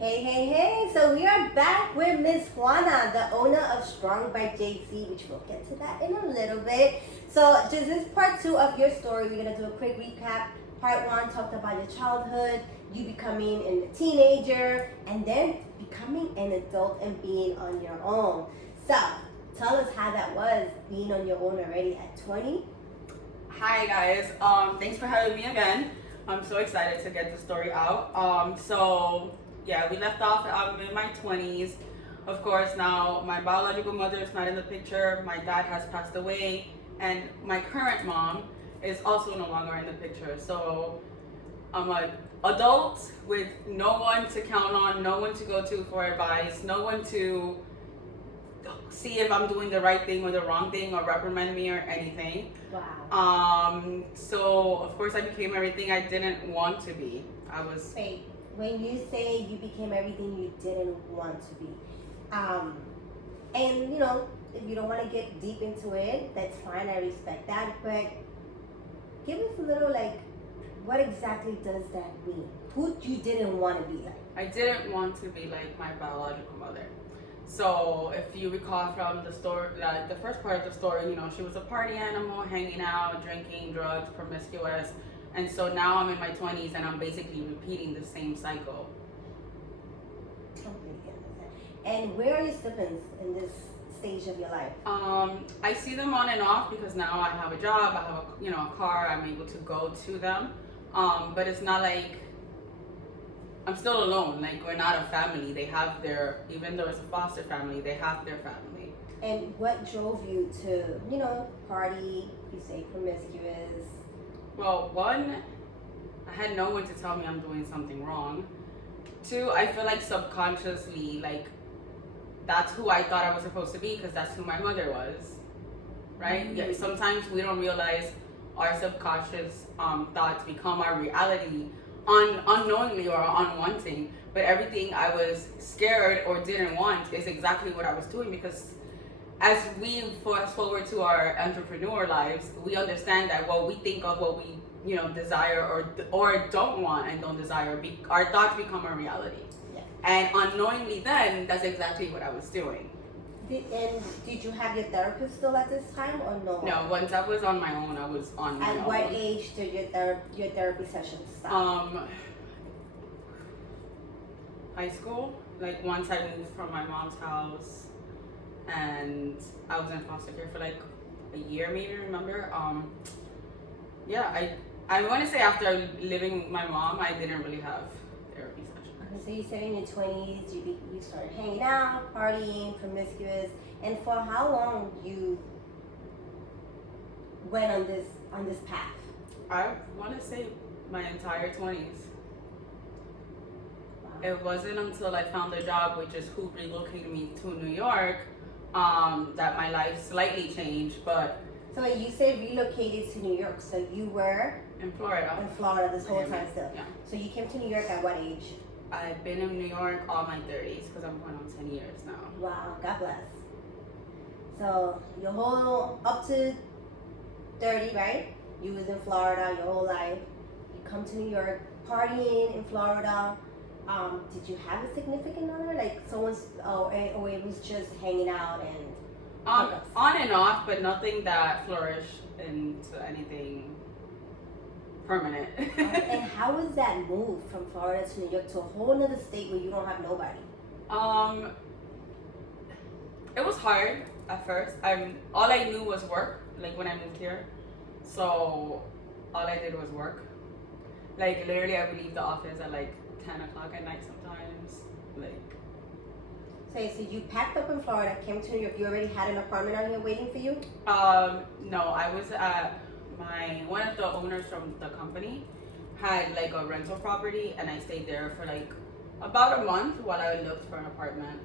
Hey, hey, hey! So we are back with Miss Juana, the owner of Strong by JC, which we'll get to that in a little bit. So this is part 2 of your story. We're gonna do a quick recap. Part 1 talked about your childhood, you becoming a teenager, and then becoming an adult and being on your own. So tell us how that was being on your own already at 20. Hi guys, thanks for having me again. I'm so excited to get the story out. We left off in my 20s. Of course, now my biological mother is not in the picture. My dad has passed away, and my current mom is also no longer in the picture. So I'm an adult with no one to count on, no one to go to for advice, no one to see if I'm doing the right thing or the wrong thing or reprimand me or anything. Wow. So of course I became everything I didn't want to be. Wait, when you say you became everything you didn't want to be, and you know, if you don't want to get deep into it, that's fine, I respect that, but give us a little, like, what exactly does that mean? Who you didn't want to be like? I didn't want to be like my biological mother. So if you recall from the story, like the first part of the story, you know, she was a party animal, hanging out, drinking, drugs, promiscuous. And so now I'm in my 20s and I'm basically repeating the same cycle. Completely understand. And where are your siblings in this stage of your life? I see them on and off because now I have a job, I have a car, I'm able to go to them. But it's not like I'm still alone. Like, we're not a family. They have even though it's a foster family, they have their family. And what drove you to, party, you say promiscuous? Well, one, I had no one to tell me I'm doing something wrong. Two, I feel like subconsciously, like, that's who I thought I was supposed to be because that's who my mother was, right? Mm-hmm. Yeah, sometimes we don't realize our subconscious thoughts become our reality unknowingly or unwanting, but everything I was scared or didn't want is exactly what I was doing, because as we fast forward to our entrepreneur lives, we understand that what we think of, what we desire or don't want and don't desire, our thoughts become our reality. Yeah. And unknowingly then, that's exactly what I was doing. Did you have your therapist still at this time or no? No, once I was on my own, I was on my own. At what age did your therapy sessions stop? High school. Like, once I moved from my mom's house and I was in foster care for like a year, maybe, remember? I want to say after living with my mom, I didn't really have therapy sessions. So you said in your 20s you started hanging out, partying, promiscuous, and for how long you went on this path? I want to say my entire 20s. Wow. It wasn't until I found a job, which is who relocated me to New York, that my life slightly changed. But So you said relocated to New York, so you were in Florida. in Florida this whole time still. Yeah. So you came to New York at what age? I've been in New York all my 30s because I'm going on 10 years now. Wow, God bless. So your whole up to 30, right? You was in Florida your whole life. You come to New York, partying in Florida. Did you have a significant other, like someone's, or it was just hanging out and? On and off, but nothing that flourished into anything permanent. And how was that move from Florida to New York to a whole other state where you don't have nobody? It was hard at first. All I knew was work, like when I moved here. So all I did was work. Like, literally I would leave the office at like 10 o'clock at night sometimes. So you packed up in Florida, came to New York. You already had an apartment out here waiting for you? No, I was at one of the owners from the company had like a rental property, and I stayed there for like about a month while I looked for an apartment,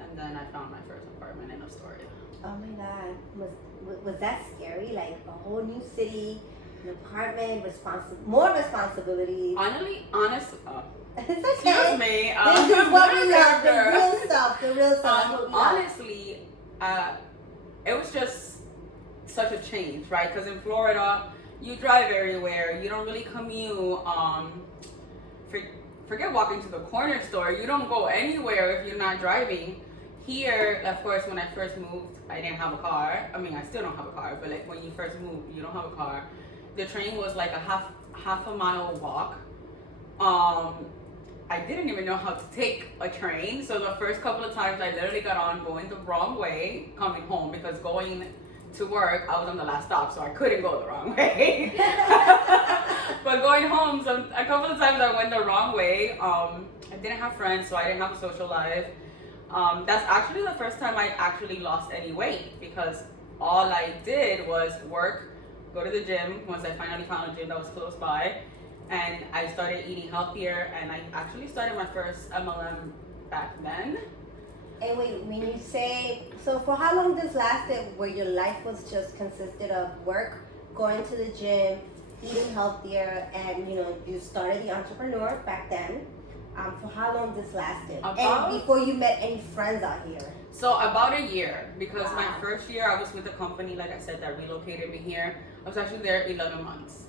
and then I found my first apartment in Astoria. Oh my God, was that scary? Like a whole new city, an apartment, more responsibilities. Honestly, It's okay. excuse me. This is what we love, the real stuff, the real stuff. What we love. Honestly, it was just such a change, right? Because in Florida, you drive everywhere. You don't really commute. forget walking to the corner store. You don't go anywhere if you're not driving. Here, of course, when I first moved, I didn't have a car. I mean, I still don't have a car, but like when you first move, you don't have a car. The train was like a half a mile walk. I didn't even know how to take a train, so the first couple of times I literally got on going the wrong way coming home, because going to work I was on the last stop, so I couldn't go the wrong way. But going home, a couple of times I went the wrong way. I didn't have friends, so I didn't have a social life. That's actually the first time I actually lost any weight, because all I did was work, go to the gym once I finally found a gym that was close by, and I started eating healthier, and I actually started my first MLM back then. And wait, when you say, so for how long this lasted, where your life was just consisted of work, going to the gym, eating healthier, and you started the entrepreneur back then. For how long this lasted? And before you met any friends out here? So about a year, because my first year I was with a company, like I said, that relocated me here. I was actually there 11 months.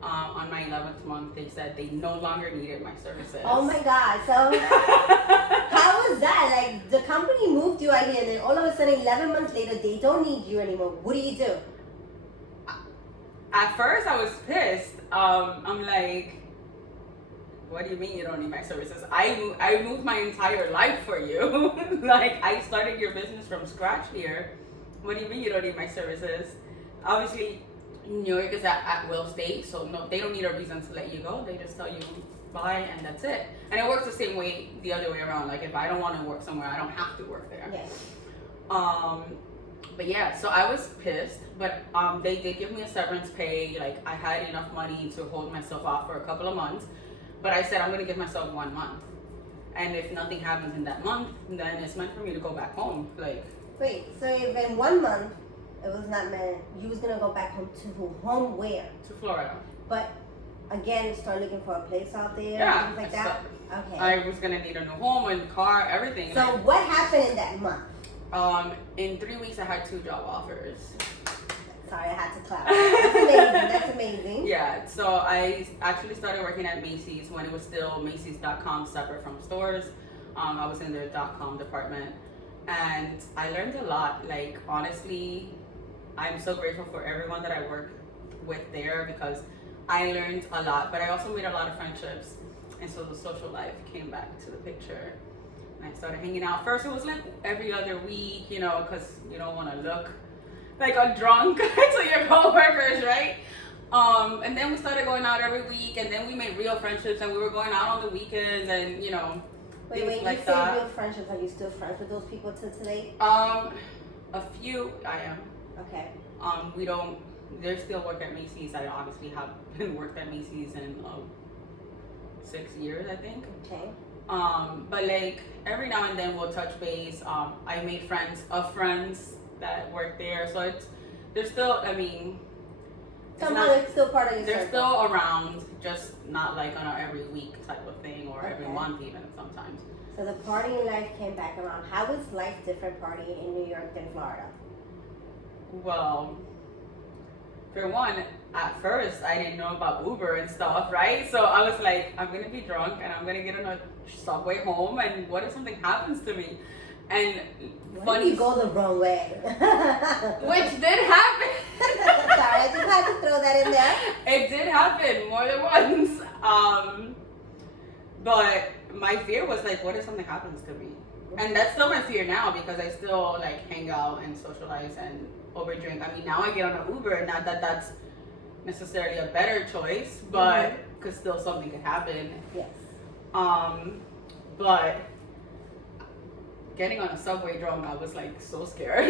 On my 11th month, they said they no longer needed my services. Oh my God! So how was that? Like, the company moved you out here, and then all of a sudden, 11 months later, they don't need you anymore. What do you do? At first, I was pissed. I'm like, what do you mean you don't need my services? I moved my entire life for you. Like, I started your business from scratch here. What do you mean you don't need my services? Obviously, New York is at will state, so no, they don't need a reason to let you go. They just tell you bye, and that's it. And it works the same way the other way around. Like, if I don't want to work somewhere, I don't have to work there. Yes. But yeah, so I was pissed, but they did give me a severance pay. Like, I had enough money to hold myself off for a couple of months, but I said I'm gonna give myself 1 month, and if nothing happens in that month, then it's meant for me to go back home. Like, wait, so if in 1 month it was not meant, you was gonna go back home to home where? To Florida. But again, start looking for a place out there, Yeah, things like that. Okay. I was gonna need a new home and car, everything. So what happened in that month? In 3 weeks, I had 2 job offers. Sorry, I had to clap. That's amazing. That's amazing. Yeah, so I actually started working at Macy's when it was still Macy's.com, separate from stores. I was in their .com department, and I learned a lot. Like, honestly, I'm so grateful for everyone that I work with there, because I learned a lot, but I also made a lot of friendships, and so the social life came back to the picture. And I started hanging out. First, it was like every other week, because you don't want to look like a drunk to your coworkers, right? And then we started going out every week, and then we made real friendships, and we were going out on the weekends, and Wait, like you say that. real friendships. Are you still friends with those people till today? A few I am. Okay. We don't. They still work at Macy's. I obviously have been worked at Macy's in 6 years, I think. Okay. But like every now and then we'll touch base. I made friends of friends that work there, so they're still. I mean, Somehow they're still part of your they're circle. still around, just not like on a every week type of thing, or every month even sometimes. So the partying life came back around. How was life different partying in New York than Florida? Well, for one, at first I didn't know about Uber and stuff, right? So I was like, I'm gonna be drunk and I'm gonna get on a subway home, and what if something happens to me? And When you go the wrong way? Which did happen. Sorry, I just had to throw that in there. It did happen more than once. But my fear was like, what if something happens to me? And that's still my fear now, because I still like hang out and socialize and overdrink. I mean, now I get on an Uber, not that that's necessarily a better choice, but because still something could happen. Yes. But getting on a subway drunk, I was like so scared.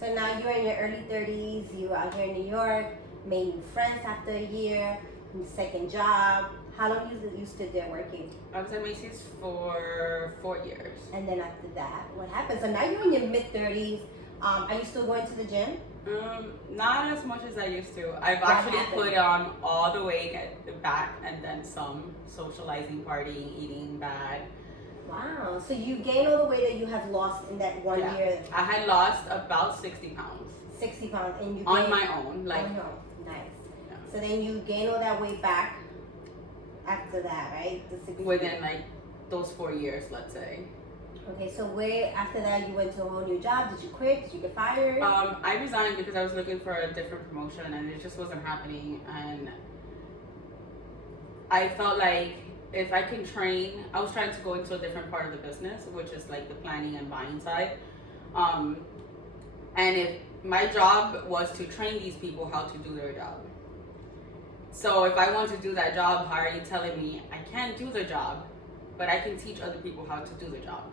So now you're in your early 30s, you're out here in New York, made new friends after a year, new second job. How long you stood there working? I was at Macy's for 4 years. And then after that, what happened? So now you're in your mid 30s. Are you still going to the gym? Not as much as I used to. I've What actually happened? put on all the weight back, and then some, socializing, partying, eating bad. Wow. So you gained all the weight that you have lost in that 1 Yeah. year, I had lost about 60 pounds 60 pounds, and you on gained, my own. Like, oh no, nice. yeah. So then you gain all that weight back. after that, right? The 6 within years. like those 4 years, let's say. Okay, so where after that you went to a whole new job? Did you quit? Did you get fired? I resigned because I was looking for a different promotion and it just wasn't happening. And I felt like if I can train, I was trying to go into a different part of the business, which is like the planning and buying side. And if my job was to train these people how to do their job. So if I want to do that job, how are you telling me I can't do the job, but I can teach other people how to do the job?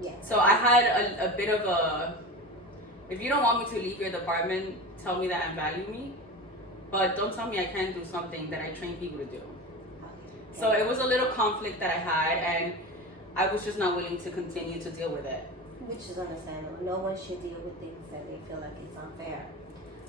Yeah. So I had a bit of a, if you don't want me to leave your department, tell me that and value me, but don't tell me I can't do something that I train people to do. Okay. So it was a little conflict that I had, and I was just not willing to continue to deal with it. Which is understandable. No one should deal with things that they feel like it's unfair.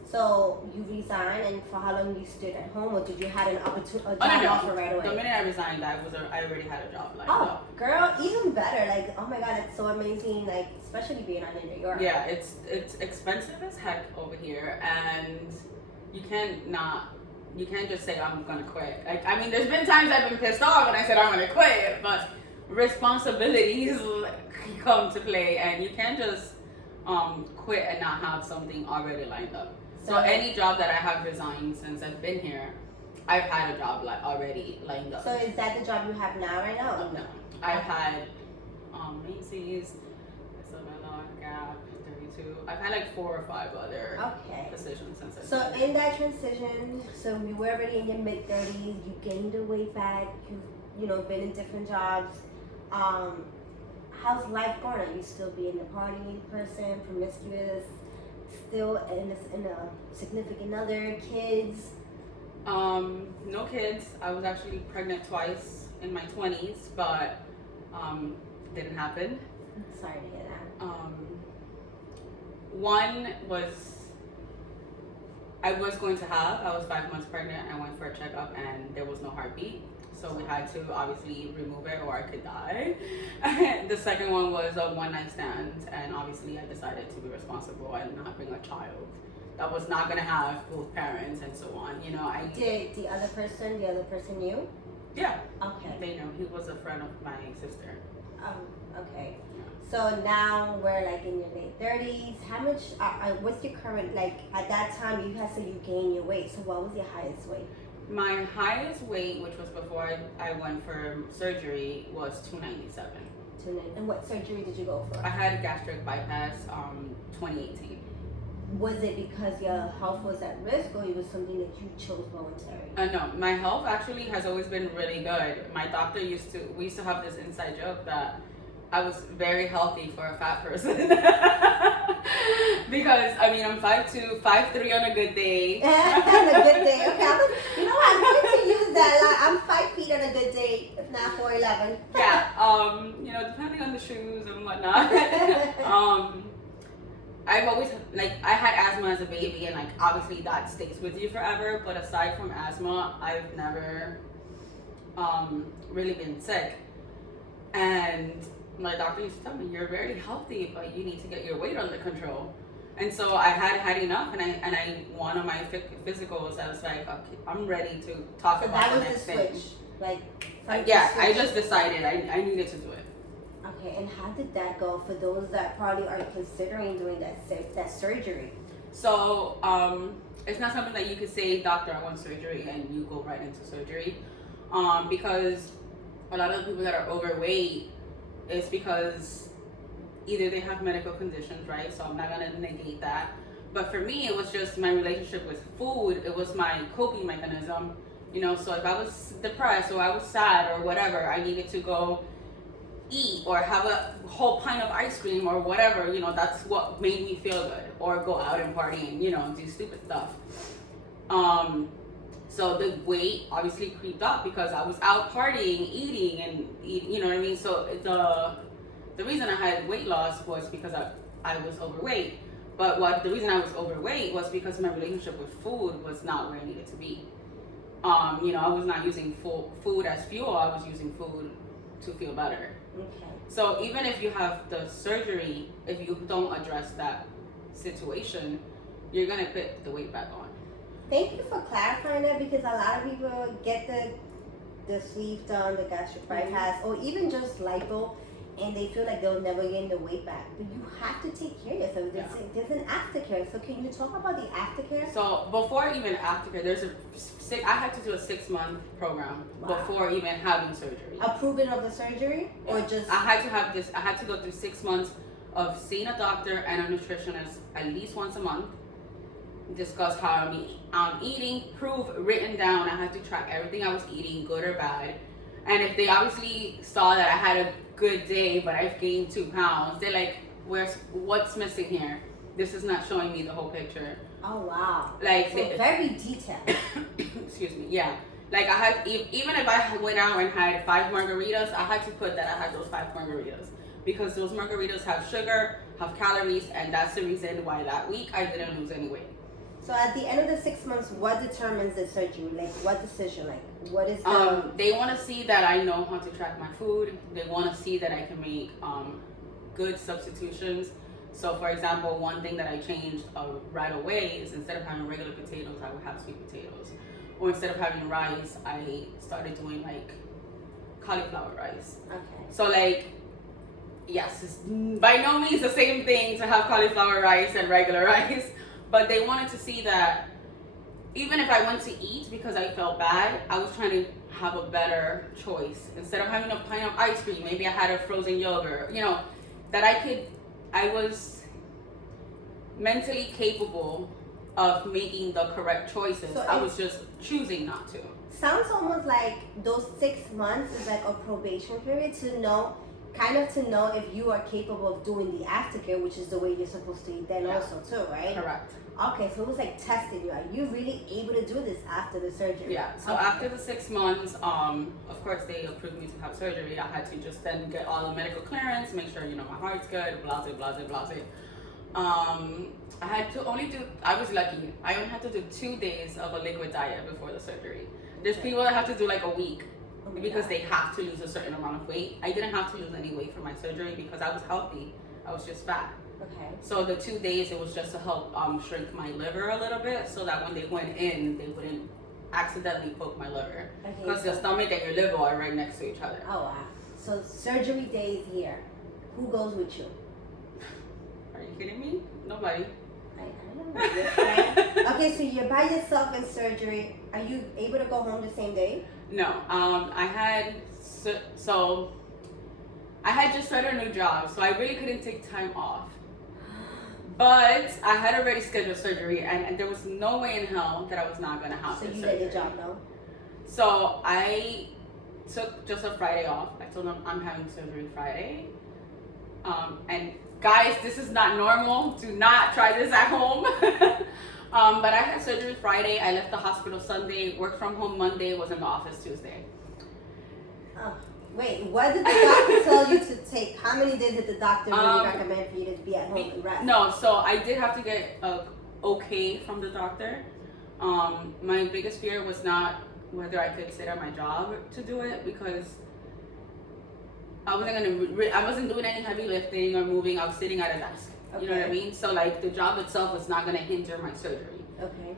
So you resigned, and for how long you stood at home, or did you had an opportunity, a job offer right away? The minute I resigned, I already had a job lined Oh, up. girl, even better. Like, oh my God, that's so amazing. Like, especially being under New York. Yeah, it's expensive as heck over here, and you can't just say I'm gonna quit. Like, I mean, there's been times I've been pissed off and I said I'm gonna quit, but responsibilities come to play, and you can't just quit and not have something already lined up. So any job that I have resigned since I've been here, I've had a job already lined up. So is that the job you have now, right now? No, I've had Macy's, Gap, 32. I've had like 4 or 5 other positions since I've So been here. in that transition, so you were already in your mid 30s. You gained the weight back. You've been in different jobs. How's life going? Are you still being a party person, promiscuous? Still in a significant other, kids? No kids. I was actually pregnant twice in my 20s, but didn't happen. Sorry to hear that. One was I was going to have. I was 5 months pregnant. I went for a checkup and there was no heartbeat. So we had to obviously remove it or I could die. The second one was a one-night stand, and obviously I decided to be responsible and not bring a child that was not gonna have both parents and so on. Did the other person knew? Yeah. Okay. They know. He was a friend of my sister. Okay. Yeah. So now we're like in your late 30s. How much? What's your current, like at that time you had said you gained your weight. So what was your highest weight? My highest weight, which was before I went for surgery, was 297. And what surgery did you go for? I had a gastric bypass 2018. Was it because your health was at risk, or it was something that you chose voluntarily? No, my health actually has always been really good. My doctor we used to have this inside joke that I was very healthy for a fat person. Because, I mean, I'm 5'2", 5'3" on a good day. On a good day, okay. You know what? I'm going to use that. Like, I'm 5 feet on a good day, if not 4'11". Yeah, depending on the shoes and whatnot. I've always, I had asthma as a baby, and, obviously that stays with you forever. But aside from asthma, I've never really been sick. And my doctor used to tell me, you're very healthy, but you need to get your weight under control. And so I had enough, and I one of my physicals, I was like, okay, I'm ready to talk about the next thing. I just decided I needed to do it. Okay, and how did that go for those that probably are considering doing that surgery? So it's not something that you could say, doctor, I want surgery, and you go right into surgery, because a lot of the people that are overweight, it's because either they have medical conditions, right? So I'm not gonna negate that. But for me, it was just my relationship with food. It was my coping mechanism. So if I was depressed or I was sad or whatever, I needed to go eat or have a whole pint of ice cream or whatever. That's what made me feel good. Or go out and party and, do stupid stuff. So the weight obviously creeped up because I was out partying, eating, and you know what I mean? So the reason I had weight loss was because I was overweight. But the reason I was overweight was because my relationship with food was not where it needed to be. I was not using food as fuel. I was using food to feel better. Okay. So even if you have the surgery, if you don't address that situation, you're gonna put the weight back on. Thank you for clarifying that, because a lot of people get the sleeve done, the gastric Mhm. bypass, or even just lipo, and they feel like they'll never gain the weight back. But you have to take care of yourself. There's an aftercare. So can you talk about the aftercare? So before even Aftercare, I had to do a 6-month program before even having surgery. Approving of the surgery, or just I had to go through 6 months of seeing a doctor and a nutritionist at least once a month. Discuss how I'm eating, proof written down. I had to track everything I was eating, good or bad. And if they obviously saw that I had a good day, but I've gained 2 pounds, they're like, what's missing here? This is not showing me the whole picture. Oh wow! Like, so very detailed. Excuse me. Yeah. Like I had, even if I went out and had 5 margaritas, I had to put that I had those 5 margaritas because those margaritas have sugar, have calories, and that's the reason why that week I didn't lose any weight. So at the end of the 6 months, what determines the surgery? Like what decision? Like what is the? They want to see that I know how to track my food. They want to see that I can make good substitutions. So for example, one thing that I changed right away is instead of having regular potatoes, I would have sweet potatoes. Or instead of having rice, I started doing like cauliflower rice. Okay. So like, yes, it's by no means the same thing to have cauliflower rice and regular rice. But they wanted to see that even if I went to eat because I felt bad, I was trying to have a better choice. Instead of having a pint of ice cream, maybe I had a frozen yogurt, that I was mentally capable of making the correct choices. So I was just choosing not to. Sounds almost like those 6 months is like a probation period to know if you are capable of doing the aftercare, which is the way you're supposed to eat then also too, right? Correct. Okay, so it was like testing you. Are you really able to do this after the surgery? Yeah. So after the 6 months, of course they approved me to have surgery. I had to just then get all the medical clearance, make sure my heart's good, blah blah blah blah blah. I had to I was lucky. I only had to do 2 days of a liquid diet before the surgery. There's people that have to do like a week because they have to lose a certain amount of weight. I didn't have to lose any weight for my surgery because I was healthy. I was just fat. Okay. So the 2 days, it was just to help shrink my liver a little bit so that when they went in, they wouldn't accidentally poke my liver. Because the stomach and your liver are right next to each other. Oh wow. So surgery day is here. Who goes with you? Are you kidding me? Nobody. I don't know. Your friend? Okay, so you're by yourself in surgery. Are you able to go home the same day? No. I had just started a new job, so I really couldn't take time off. But I had already scheduled surgery, and there was no way in hell that I was not going to have this surgery. So you let your job know? So I took just a Friday off. I told them I'm having surgery Friday. And guys, this is not normal. Do not try this at home. But I had surgery Friday. I left the hospital Sunday, worked from home Monday, was in the office Tuesday. Wait, what did the doctor tell you to take? How many days did the doctor really recommend for you to be at home and rest? No, so I did have to get a okay from the doctor. My biggest fear was not whether I could sit at my job to do it because I wasn't doing any heavy lifting or moving. I was sitting at a desk. Okay. You know what I mean? So like the job itself was not going to hinder my surgery. Okay.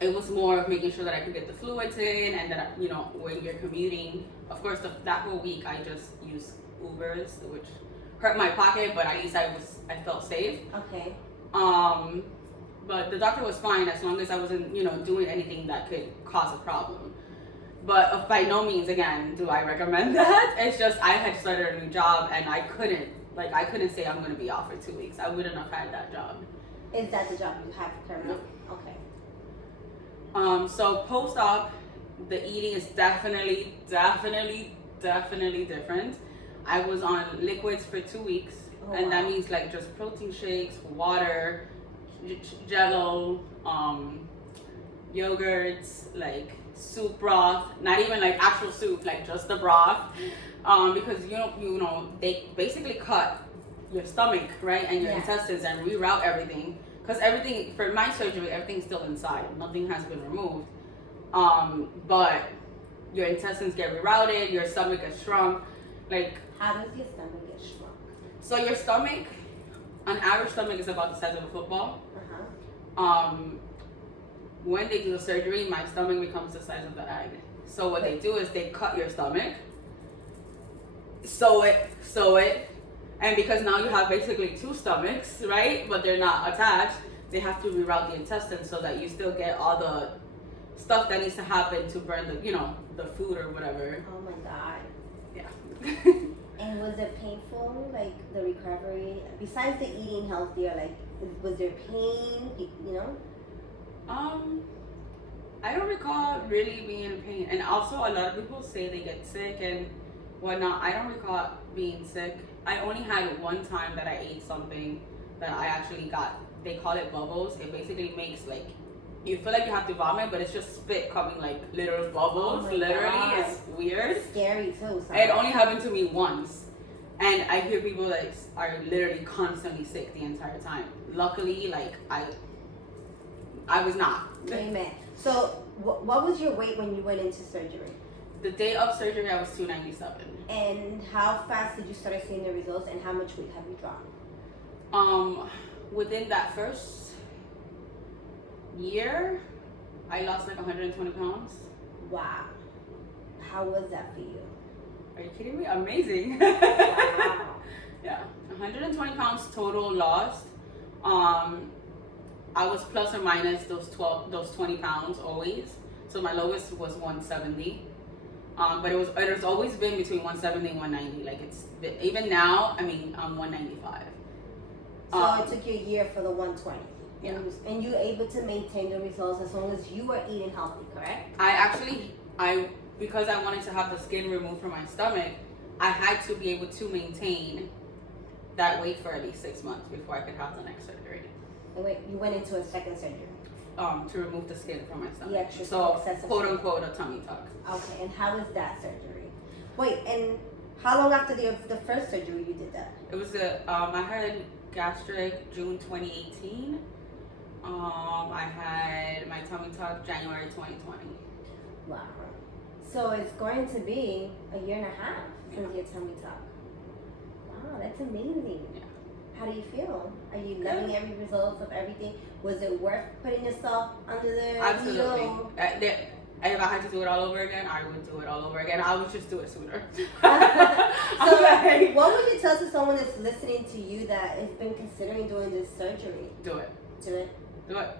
It was more of making sure that I could get the fluids in and that, when you're commuting, of course, that whole week I just used Ubers, which hurt my pocket, but at least I felt safe. Okay. But the doctor was fine as long as I wasn't, doing anything that could cause a problem. But by no means, again, do I recommend that. It's just I had started a new job and I couldn't say I'm going to be off for 2 weeks. I wouldn't have had that job. Is that the job you have currently? No. Okay. So post-op, the eating is definitely different. I was on liquids for 2 weeks, and that means like just protein shakes, water, Jello, yogurts, like soup broth, not even like actual soup, like just the broth, because they basically cut your stomach, right, and your intestines and reroute everything. Because everything, for my surgery, everything's still inside. Nothing has been removed. But your intestines get rerouted, your stomach gets shrunk. Like, how does your stomach get shrunk? So your stomach, an average stomach is about the size of a football. Uh-huh. When they do the surgery, my stomach becomes the size of the egg. So what they do is they cut your stomach, sew it, and because now you have basically two stomachs, right? But they're not attached. They have to reroute the intestines so that you still get all the stuff that needs to happen to burn the food or whatever. Oh my god. Yeah. And was it painful, like the recovery? Besides the eating healthier, like was there pain? You know? I don't recall really being in pain, and also a lot of people say they get sick and whatnot. I don't recall being sick. I only had one time that I ate something that I actually got. They call it bubbles. It basically makes like you feel like you have to vomit, but it's just spit coming like literal bubbles. Oh my Literally, God. it's weird. It's scary too. It only happened to me once, and I hear people that are literally constantly sick the entire time. Luckily, like I was not. Amen. So, what was your weight when you went into surgery? The day of surgery, I was 297. And how fast did you start seeing the results, and how much weight have you dropped? Within that first year, I lost like 120 pounds. Wow. How was that for you? Are you kidding me? Amazing. Wow. Yeah, 120 pounds total lost. I was plus or minus those 20 pounds always. So my lowest was 170. But it has always been between 170 and 190. Like even now, I mean, I'm 195. So it took you a year for the 120. Yeah. And you were able to maintain the results as long as you were eating healthy, correct? Because I wanted to have the skin removed from my stomach, I had to be able to maintain that weight for at least 6 months before I could have the next surgery. And wait, you went into a second surgery? To remove the skin from my stomach. The extra so excessive quote skin. unquote a tummy tuck. Okay, and how was that surgery? Wait, and how long after the first surgery you did that? It was I had gastric June 2018. I had my tummy tuck January 2020. Wow. So it's going to be a year and a half since your tummy tuck. Wow, that's amazing. Yeah. How do you feel? Are you loving every result of everything? Was it worth putting yourself under the Absolutely. needle? If I had to do it all over again, I would do it all over again. I would just do it sooner. So, like, what would you tell to someone that's listening to you that has been considering doing this surgery? Do it. Do it Do it.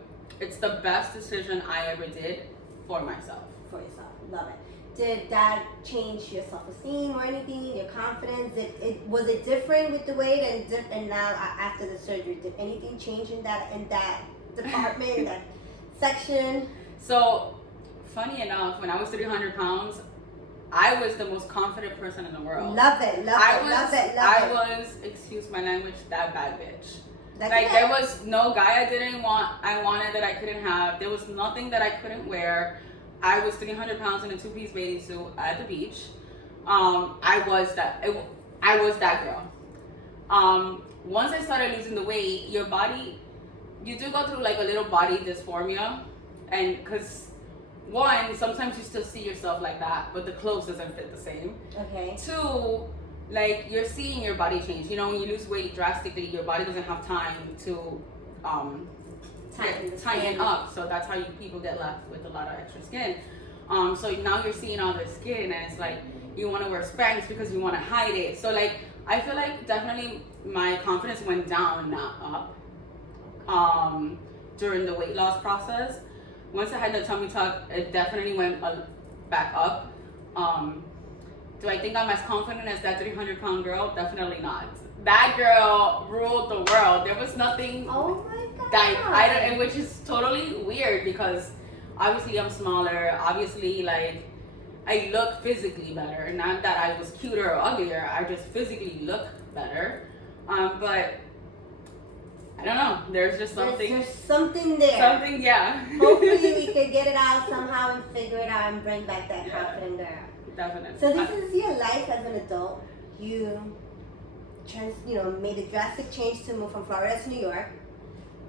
It's the best decision I ever did for myself. for yourself. Love it. Did that change your self-esteem or anything? Your confidence? Was it different with the weight and now after the surgery? Did anything change in that department, in that section? So, funny enough, when I was 300 pounds, I was the most confident person in the world. Love it. I was, excuse my language, that bad bitch. That's like it. there was no guy I wanted that I couldn't have. There was nothing that I couldn't wear. I was 300 pounds in a two-piece bathing suit at the beach. I was that girl. Once I started losing the weight, your body, you do go through like a little body dysphoria, and because one, sometimes you still see yourself like that, but the clothes doesn't fit the same. Okay. Two, like you're seeing your body change. You know, when you lose weight drastically, your body doesn't have time to tighten up. So that's how people get left with a lot of extra skin. So now you're seeing all this skin, and it's like you want to wear Spanx because you want to hide it. So like I feel like definitely my confidence went down, not up, during the weight loss process. Once I had the tummy tuck, it definitely went back up. Do I think I'm as confident as that 300-pound girl? Definitely not. That girl ruled the world. There was nothing Oh my God. that and which is totally weird because obviously I'm smaller. Obviously, like I look physically better. Not that I was cuter or uglier. I just physically look better. But I don't know. There's just something. There's something there. Something, yeah. Hopefully we can get it out somehow and figure it out and bring back that confident girl. Definitely. So this is your life as an adult. You made a drastic change to move from Florida to New York,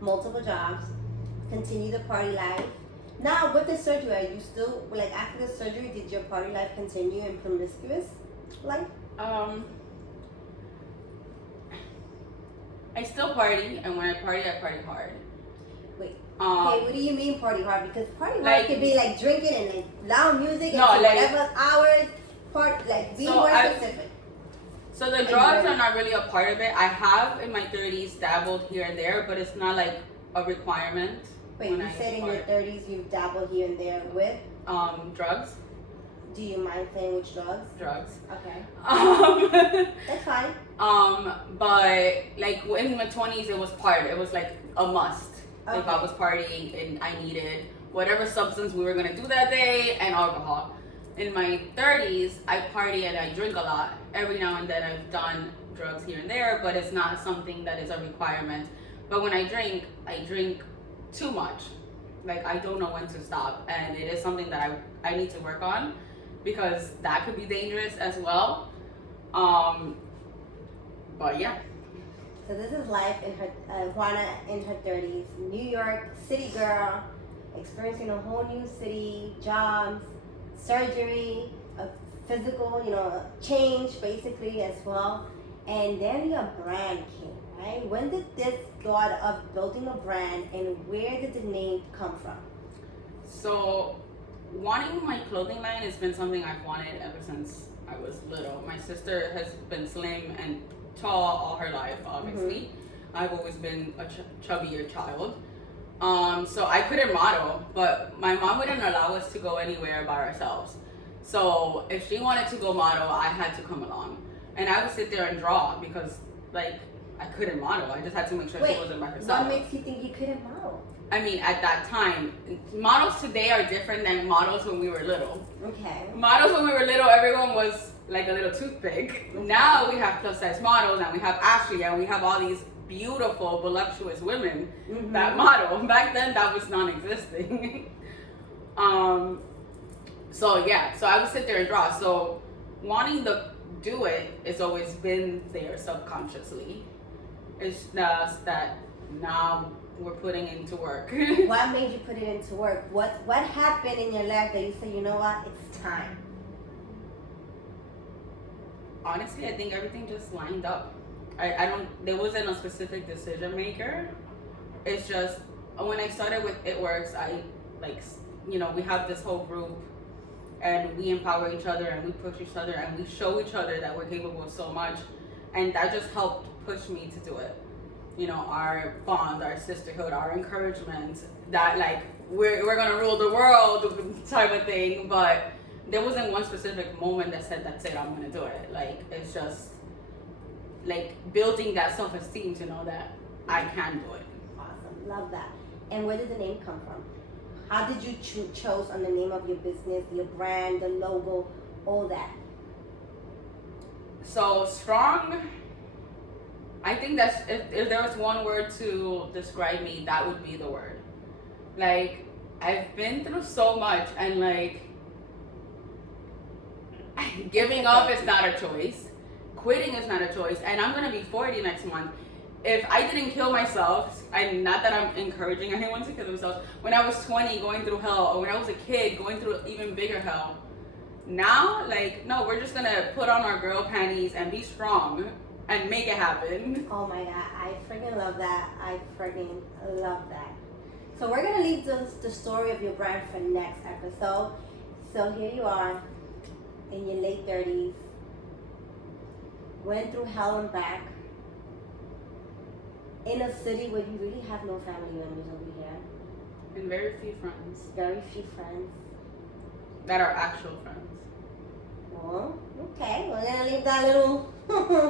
multiple jobs, continue the party life. Now with the surgery, are you still, like after the surgery, did your party life continue in promiscuous life? I still party, and when I party hard. Wait. Okay, what do you mean party hard? Because party hard like, could be like drinking and like loud music No, and like- whatever hours. Like be So more I- specific. So the drugs are not really a part of it. I have in my 30s dabbled here and there, but it's not like a requirement. Wait, you said in your 30s you've dabbled here and there with? Drugs. Do you mind saying which drugs? Drugs. Okay. That's fine. But like in my 20s, it was it was like a must. Okay. If I was partying and I needed whatever substance we were gonna do that day and alcohol. In my 30s, I party and I drink a lot. Every now and then I've done drugs here and there, but it's not something that is a requirement. But when I drink too much. Like I don't know when to stop, and it is something that I need to work on because that could be dangerous as well. But yeah. So this is life in her, Juana in her 30s, New York city girl, experiencing a whole new city, jobs, surgery, a physical, change basically as well. And then your brand came, right? When did this thought of building a brand and where did the name come from? So wanting my clothing line has been something I've wanted ever since I was little. My sister has been slim and tall all her life, obviously. Mm-hmm. I've always been a chubbier child. So I couldn't model, but my mom wouldn't allow us to go anywhere by ourselves. So if she wanted to go model, I had to come along. And I would sit there and draw because like I couldn't model. I just had to make sure she wasn't by herself. What makes you think you couldn't model? I mean, at that time, models today are different than models when we were little. Okay. Models when we were little, everyone was like a little toothpick. Now we have plus size models and we have Ashley and we have all these beautiful, voluptuous women that model. Back then, that was non-existing. So I would sit there and draw. So wanting to do it's always been there subconsciously. It's just that now we're putting into work. What made you put it into work? What happened in your life that you said, you know what, it's time? Honestly, I think everything just lined up. There wasn't a specific decision maker. It's just, when I started with It Works, we have this whole group and we empower each other and we push each other and we show each other that we're capable of so much. And that just helped push me to do it. Our bond, our sisterhood, our encouragement, that like, we're gonna rule the world type of thing. But there wasn't one specific moment that said, that's it, I'm gonna do it. Like, it's just like building that self-esteem to know that I can do it. Awesome, love that. And where did the name come from? How did you chose on the name of your business, your brand, the logo, all that? So strong, I think that's, if there was one word to describe me, that would be the word. Like, I've been through so much and like, giving up is not a choice. Quitting is not a choice. And I'm gonna be 40 next month. If I didn't kill myself, and not that I'm encouraging anyone to kill themselves, when I was 20 going through hell, or when I was a kid going through even bigger hell, now, like, no, we're just gonna put on our girl panties and be strong and make it happen. Oh my God, I freaking love that. I freaking love that. So we're gonna leave the story of your brand for next episode. So here you are in your late 30s, went through hell and back, in a city where you really have no family members over here. And very few friends. Very few friends. That are actual friends. Well, okay, we're gonna leave that little...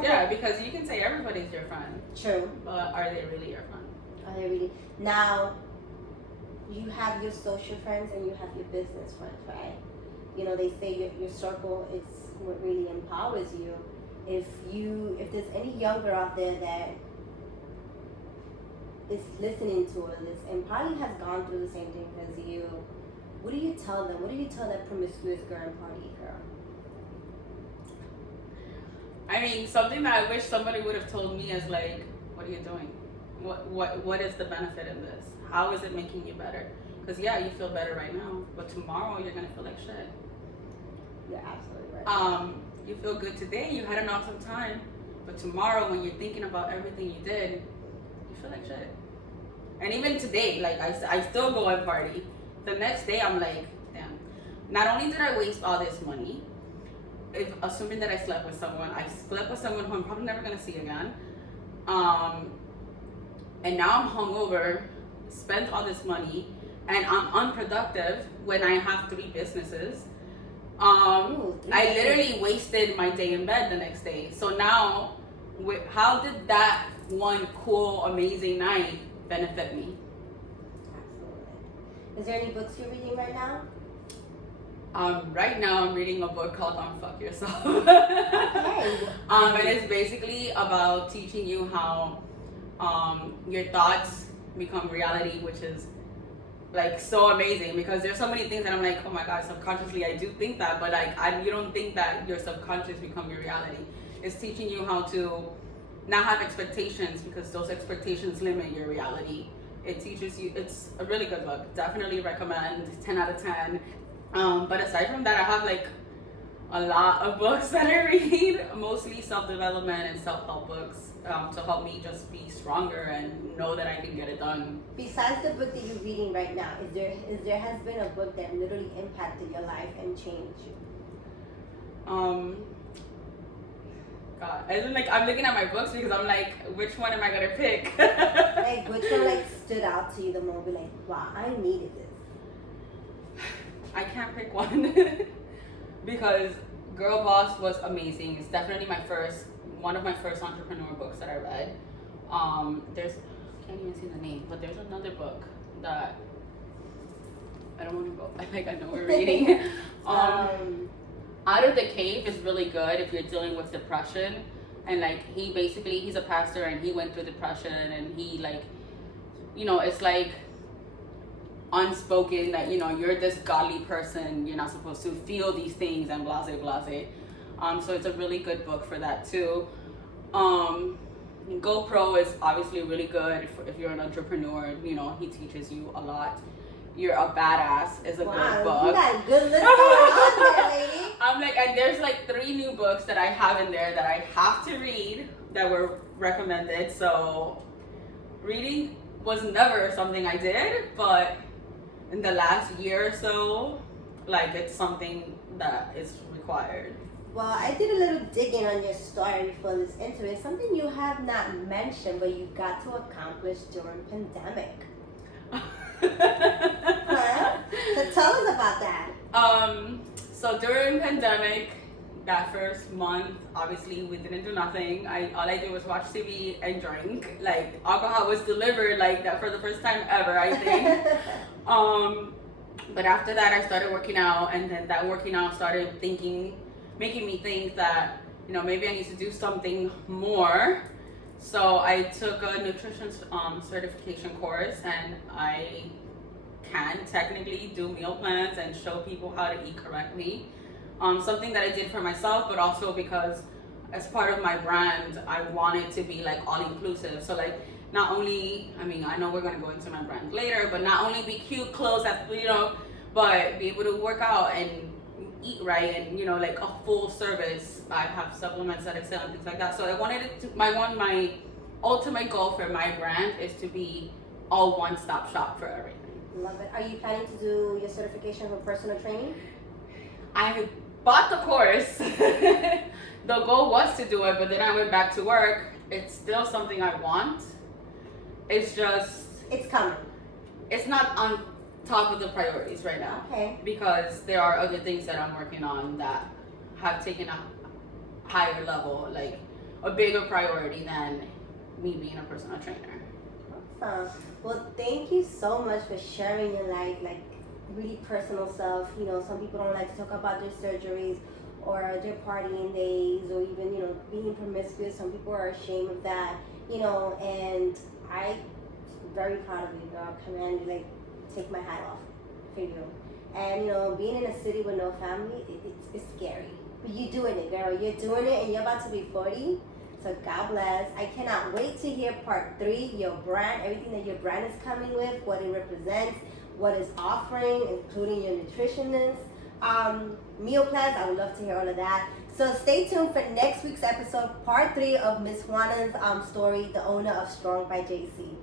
Yeah, because you can say everybody's your friend. True. But are they really your friend? Are they really? Now, you have your social friends and you have your business friends, right? They say your circle is what really empowers you. If there's any young girl out there that is listening to all of this and probably has gone through the same thing as you, what do you tell them? What do you tell that promiscuous girl and party girl? I mean, something that I wish somebody would have told me is like, what are you doing? What is the benefit in this? How is it making you better? Because yeah, you feel better right now, but tomorrow you're gonna feel like shit. You're absolutely right. You feel good today, you had an awesome time, but tomorrow when you're thinking about everything you did, you feel like shit. And even today, like I still go and party. The next day, I'm like, damn. Not only did I waste all this money, if assuming that I slept with someone who I'm probably never gonna see again. And now I'm hungover, spent all this money, and I'm unproductive when I have 3 businesses. I literally wasted my day in bed the next day. So now, how did that one cool, amazing night benefit me? Absolutely. Is there any books you're reading right now? Right now I'm reading a book called Unfuck Yourself. Okay. It is basically about teaching you how your thoughts become reality, which is like so amazing, because there's so many things that I'm like, oh my god, subconsciously I do think that, but like you don't think that your subconscious become your reality. It's teaching you how to not have expectations, because those expectations limit your reality. It teaches you, it's a really good book, definitely recommend, 10 out of 10. But aside from that, I have like a lot of books that I read, mostly self-development and self-help books, to help me just be stronger and know that I can get it done. Besides the book that you're reading right now, is there has been a book that literally impacted your life and changed you? God, I'm looking at my books because I'm like, which one am I gonna pick? Like, which one like stood out to you the most? Be like, wow, I needed this. I can't pick one because Girl Boss was amazing. It's definitely one of my first entrepreneur books that I read. There's, I can't even see the name, but there's another book that I don't want to go. I know we're reading. Out of the Cave is really good if you're dealing with depression, and like he's a pastor and he went through depression, and he like, it's like unspoken that you're this godly person, you're not supposed to feel these things and blase. So it's a really good book for that too. GoPro is obviously really good if you're an entrepreneur. He teaches you a lot. You're a Badass is a good book. You got a good list on there, lady. I'm like, and there's like 3 new books that I have in there that I have to read that were recommended. So reading was never something I did, but in the last year or so, like it's something that is required. Well, I did a little digging on your story before this interview. Something you have not mentioned, but you got to accomplish during pandemic. Huh? So tell us about that. So during pandemic, that first month, obviously we didn't do nothing. All I did was watch TV and drink. Like alcohol was delivered like that for the first time ever, I think. But after that, I started working out, and then that working out started making me think that maybe I need to do something more. So I took a nutrition certification course, and I can technically do meal plans and show people how to eat correctly. Something that I did for myself, but also because as part of my brand, I wanted to be like all inclusive. So like not only, I know we're gonna go into my brand later, but not only be cute clothes but be able to work out and eat right, and like a full service. I have supplements that excel and things like that. So I wanted my ultimate goal for my brand is to be all one-stop shop for everything. Love it. Are you planning to do your certification for personal training? I bought the course. The goal was to do it, but then I went back to work. It's still something I want. It's coming. It's not on top of the priorities right now. Okay. Because there are other things that I'm working on that have taken a higher level, like a bigger priority than me being a personal trainer. Awesome. Well, thank you so much for sharing your life, like really personal stuff. Some people don't like to talk about their surgeries or their partying days, or even being promiscuous. Some people are ashamed of that. And I'm very proud of you, girl. Come on, like take my hat off for you. And being in a city with no family, it's scary. But you're doing it, girl. You're doing it, and you're about to be 40. So God bless. I cannot wait to hear part 3, your brand, everything that your brand is coming with, what it represents, what it's offering, including your nutritionist, meal plans. I would love to hear all of that. So stay tuned for next week's episode, part 3 of Miss Juana's story, the owner of Strong by JC.